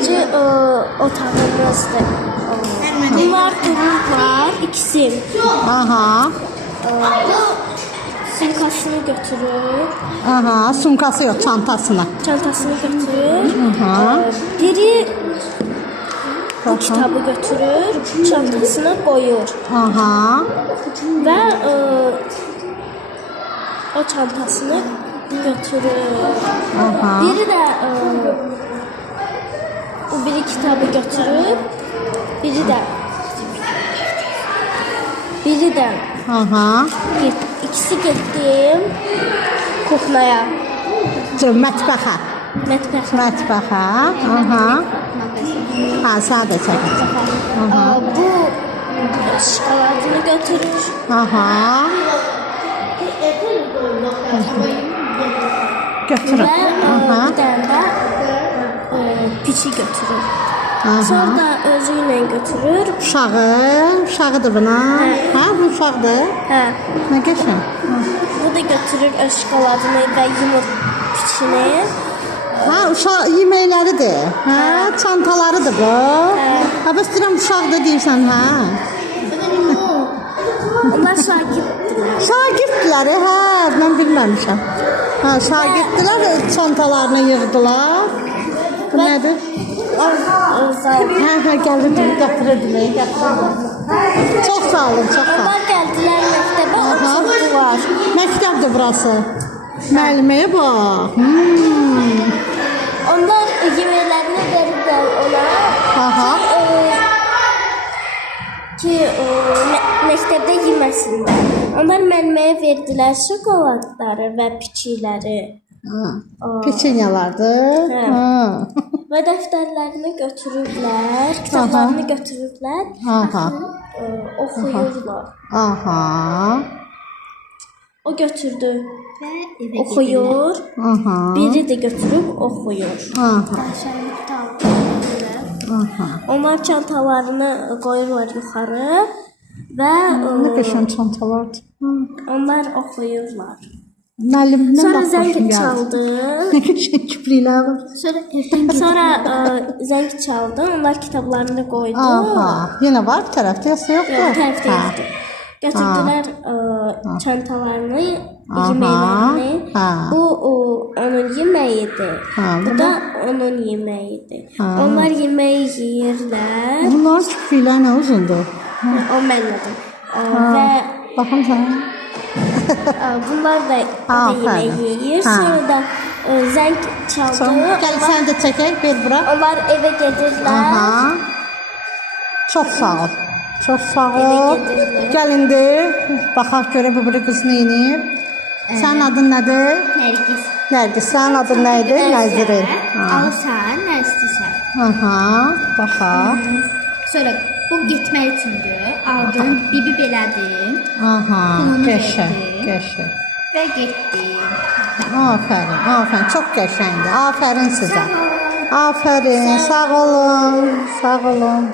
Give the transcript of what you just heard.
birinci otağımızdır. Bunlar dururlar, ikisi. Aha. Sumkasını götürür. Aha, sumkası yok, çantasını. Çantasını götürür. Aha. Biri bu kitabı götürür, çantasına koyur. Aha. Ve o çantasını götürür. Aha. Biri de o biri kitabı götürür. Biri de Aha. ikisi getdim kuxnaya, Mətbəxə. mətbəxə. Aha. Ha, sən də çəkəcək. Bu şokoladını götürür. Aha. Götürün. Ve Aha. bir tane de piçi götürür. Aha. Sonra da özüyle götürür. Uşağıdır buna. Ha, bu uşaqdır. Hə. Nə qəşəng. Bu da götürür öz şokoladını ve yumur piçini. Ha, uşaq yeməkləridir. Hə, çantalarıdır bu. Ha, bəs deyirəm uşaqdır deyirsən, hə? Onlar şagirddirlər. Şagirdlər, hə, mən bilməmişəm. Ha, şagirdlər çantalarını yığdılar. Bu nədir? Hə, gəlirdilər, gətirirdilər. Çox sağ olun, çox sağ olun. Onlar gəldilər məktəbə, oturdular. Məktəbdir burası. Müəlliməyə bax. Onlar yeməklərini veriblər ona. Aha. Ki məktəbdə yeməsinlər. Onlar müəlliməyə verdilər şokoladları və piçikləri. Peçenyalardır. Və dəftərlərini götürürlər, kitablarını götürürlər, oxuyurlar. Aha. O götürdü, oxuyur, biri də götürüb oxuyur. Onlar çantalarını qoyurlar yuxarı və Nə qəşəng çantalardır. onlar oxuyurlar. Müəllimdən Sonra bax zəng xoşum gəldi. çaldı. Nə qəşəng küplüklər var. Sonra zəng çaldı, onlar kitablarını qoydu. Aha. Yenə var bir tərəfdə, yoxsa yoxdur? Yox, tərəfdə yoxdur. Götürdülər çantalarını, yeməklərini. Bu onun yeməyidir. Bu da onun yeməyidir. Onlar yeməyi yeyirlər. Bunların küplüklər nə uzundur? O mənlədir. Və Baxın sən. bunlar da yemək yeyir. Sonra da zəng çaldı. Gəl sən də çəkək, ver bura. Onlar evə gedirlər. Aha. Çox sağ ol. Çox sağ ol. gedirlər. Gəl indi. Baxaq görə bu biri qız neyniyib. Sənin adın nədir? Nərgiz. Nərgiz. Sənin adın nə idi? Nəzrin. Alırsan, nə istəyirsən. Aha. Baxaq. Sonra bu getmək üçündür. Aldın, bibi belədir. Aha. Pulunu Qəşəng. verdi. Qəşəng. Və getdi. Aferin, aferin. Çok geçendi. Aferin size. Aferin. Sağ olun. Sağ olun.